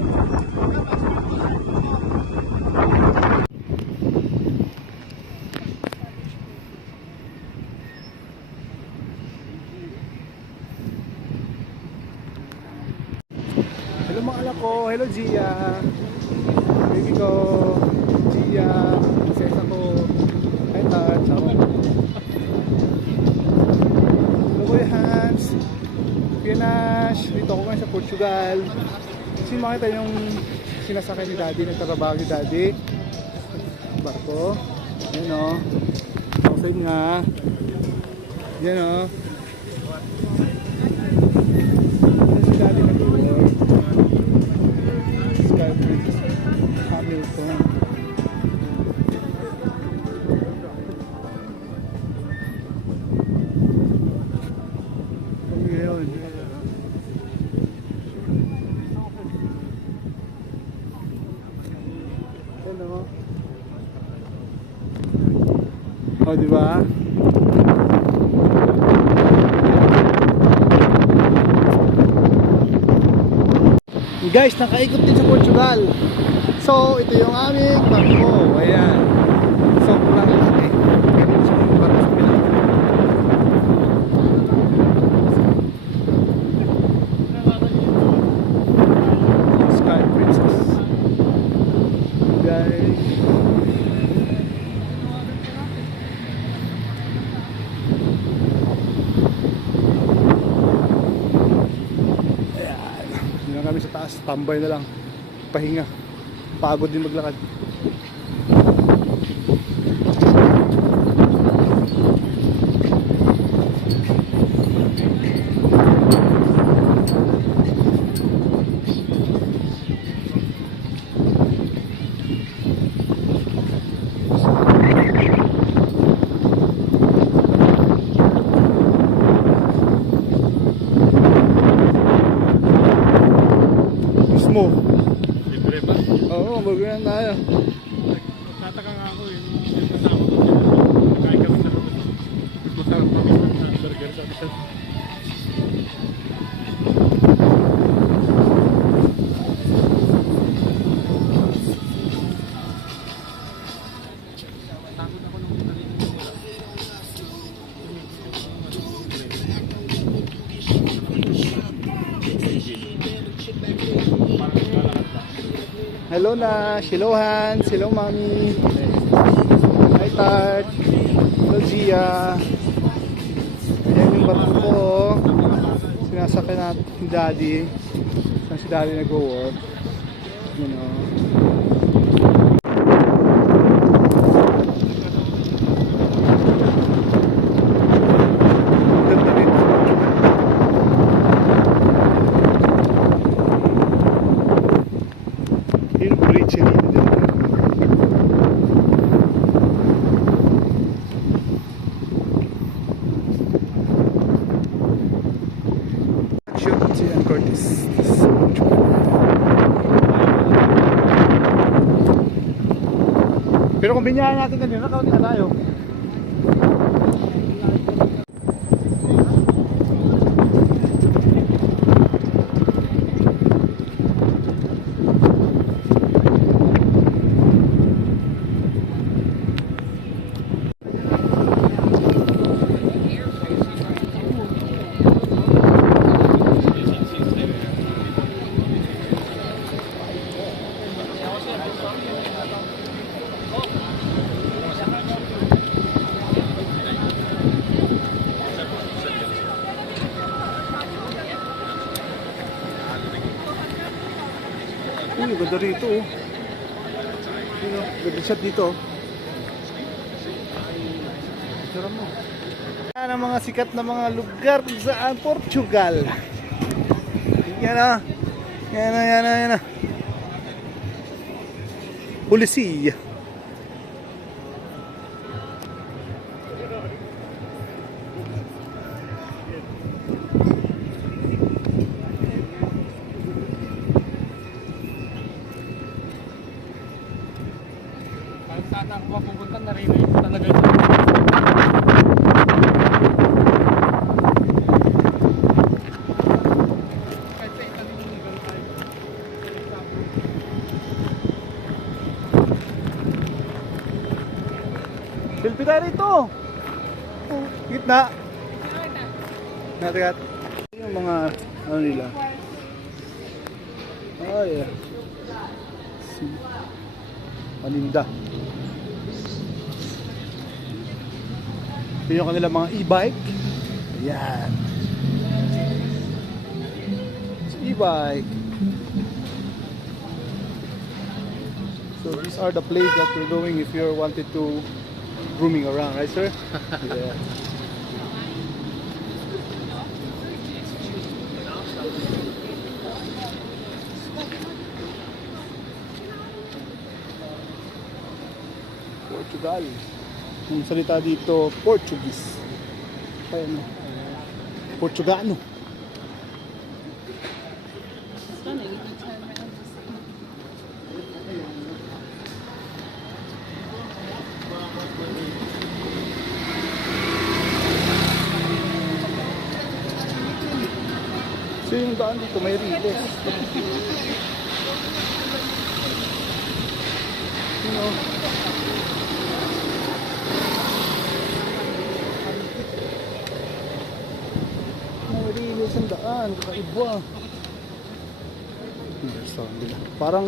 Hello mga anak ko, hello Gia. Baby ko, Gia, prinsesa ko. Hi Tat, hello Kuya Hans, Kuya Nash. Dito ako ngayon sa Portugal. Kasi makita yung sinasakay ni Daddy, nagtatrabaho ni Daddy. Barko, yan o. Outside nga. Yan o. Yan si Daddy nag-work. Sky Princess Hamilton. Ano yun? Hello. Oh, di ba? Guys, nakaikot din sa Portugal. So, ito yung aming barko. Ayan. Sobrang laki. Ganun siya yung barko sa pinaka. Sky Princess. Guys. Kami sa taas, tambay na lang, pahinga, pagod din maglakad. Mo. Libre ba? Oo, mag-uwian tayo. Nagtataka nga ako yung kasama ko sila. Nakain kami sa loob. Nagpunta kami sa burger. Sabi sa... Takot ako nung narinig ko nila. Hello Nash, hello Hans, hello Mami. Hi Tart, hello Gia. Ayan yung barko ko. Sinasakay natin si Daddy. Saan si Daddy nag-work. You know. Curtis. Pero kung binyahan natin kanina, nakaunti na tayo. Uy, ganda rito oh. Yun oh, ganda shot dito oh. Sarap mo. Yan ang mga sikat na mga lugar sa Portugal. Yan ah. Yan ah, yan ah, yan ah. Polisia. Sana ako mapupunta na rin talaga ito. Kahit sa Italy, tayo. Lapit tayo rito. Oh, gitna. Natigat. Yung mga ano nila. Oh yeah. Paninda. Ito yung kanilang mga e-bike. Ayan. E-bike. So these are the places that we're going if you wanted to roaming around, right sir? Yeah. Portugal. Ang salita dito, Portuguese. Kaya ano? Portugano. So yung daan dito may riles. You know. May riles ang daan, kakaiba. Parang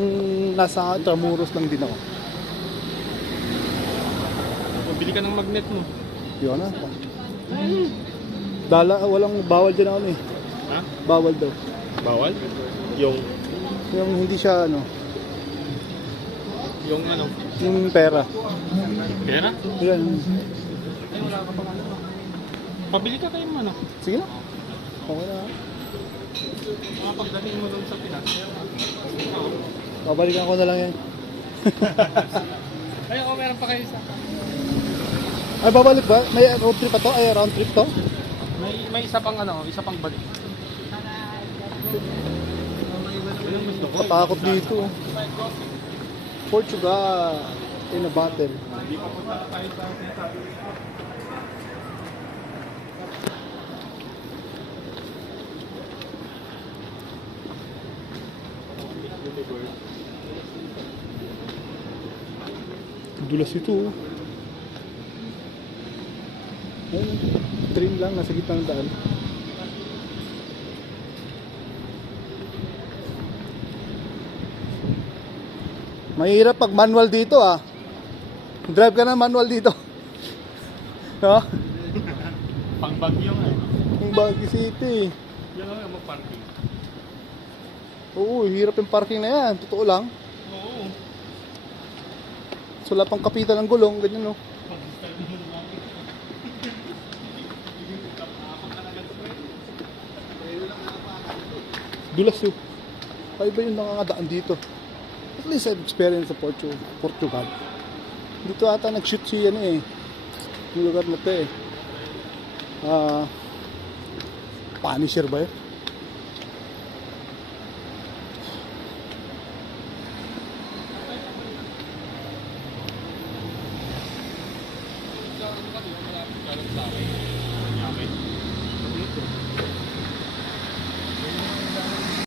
nasa Tramuros lang din ako. Bili ka ng magnet mo. Yun na. Dala, walang bawal dyan ako eh. Ha? Bawal daw. Bawal? Yung Hindi siya ano, ano? yung pera. Pera? Yan. Pabili ka tayo mo ano? Sige na. Okay na. Mga pagdating mo doon sa Pinas. Babalikan ko na lang yan. Ay, ako meron pa kayo isa. Ay, babalik ba? May road trip pa to? Ay, round trip to? May isa pang ano, isa pang balik. Katakot dito. Portugal in a bottle. Dulas ito. Ayun, trim lang, nasa gitna ng daan. Mahirap pag manual dito ah. Drive ka na manual dito. Ha? Pang Baguio nga eh. Yung Baguio City. Yan lang yung mag-parking. Oo, hirap yung parking na yan. Totoo lang. Oo. So, wala pang kapitan ng gulong. Ganyan no. Dulas yun. Kaya ba yung nakakadaan dito? At least I've experienced sa Portugal. Dito ata nag-shoot siya eh. Yung lugar na ito eh. Punisher ba yun?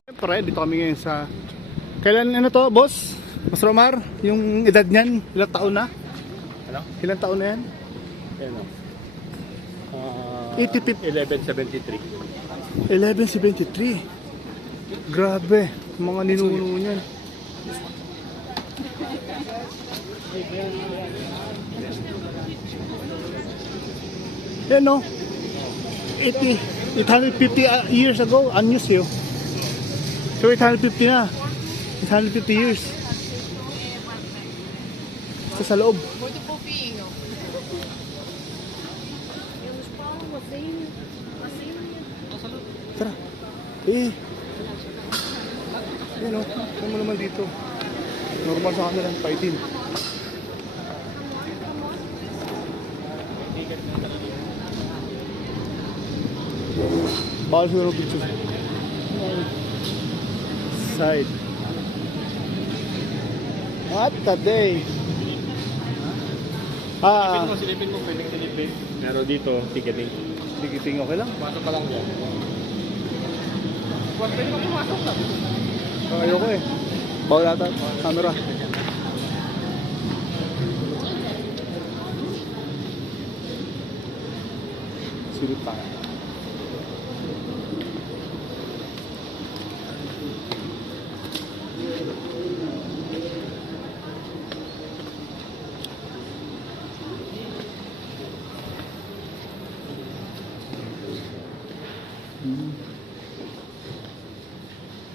Siyempre, dito kami ngayon sa... Kailan ano to, boss? Mas Romar? Yung edad niyan, ilang taon na? Ano? Ilang taon na yan? Ano? 85. 1173. 1173. Grabe, mga ninuno niyan. Yan no? 850 years ago, unused yun. So 850 na. 850 years. Sa loob. Muito fofinho. Temos pão, assim. Tara. Eh. Yan o. Ano mo naman dito? Normal sa kanila, paitin. Bawal siguro picture. Side. What a day. Silipin mo, pwedeng silipin. Pero dito, ticketing. Ticketing okay lang. Pasok pa lang yan. Pwede ka pumasok lang. Ayoko eh. Bawal ata. Camera. Silip tayo.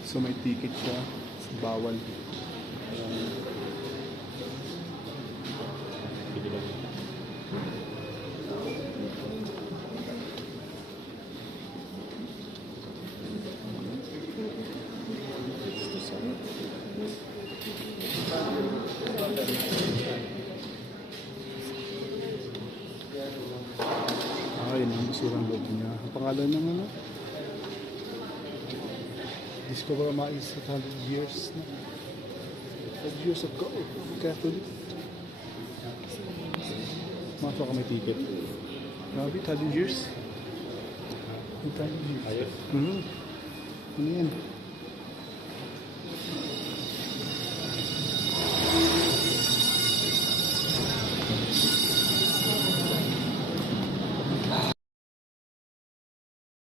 So may ticket siya. Bawal. Ayan. Yun ang basura ng loob niya. Ang pangalan ng ano? Discover Mais at 100 years na. 100 years ago. Catholic. Masok ka may ticket. Grabe, 100 years. 100 years. Ayos. Ano yan?